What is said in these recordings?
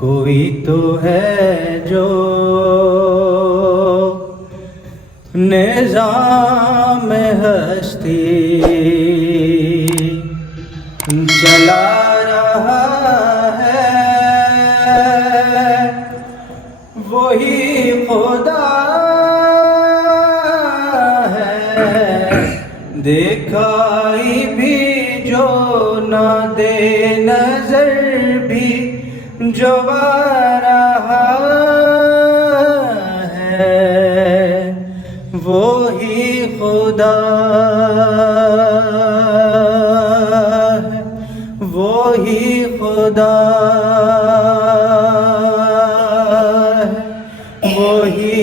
कोई तो है जो निज़ाम हस्ती चला रहा है, वही खुदा है। दिखाई भी जो न दे, नजर भी जो आ रहा है, वही खुदा है, वही खुदा है, वही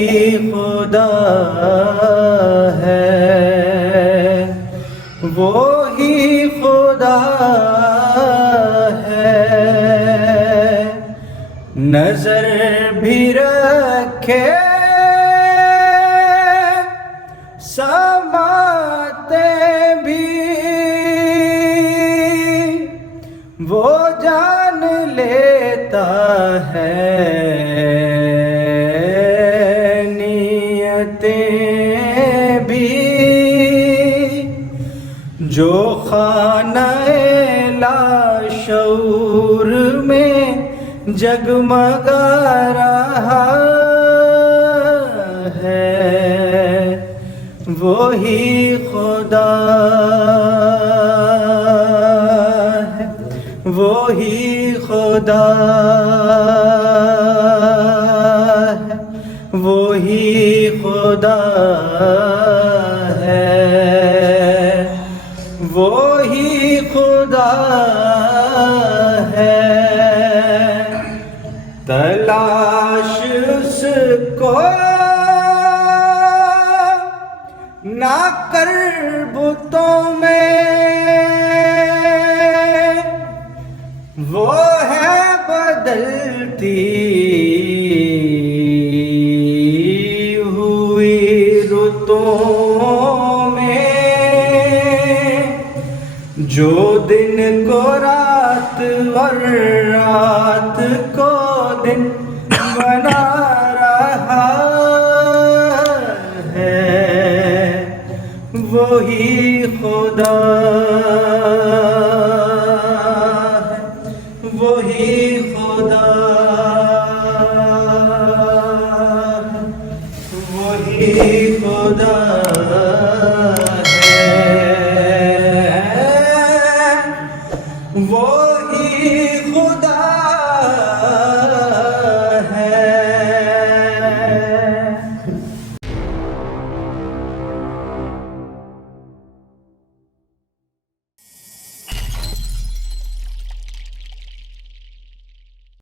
खुदा है, वही खुदा है। नजर भी रखे समाते भी, वो जान लेता है नियतें भी। जो खाने लाशऊर में जगमगा रहा है, वही खुदा है, वही खुदा है, वही खुदा है, वही खुदा है। तलाश उसको ना कर बुतों में, वो है बदलती हुई रुतों में। जो दिन को रात और रात को दिन बना रहा है, वही खुदा है, वही खुदा है, वही खुदा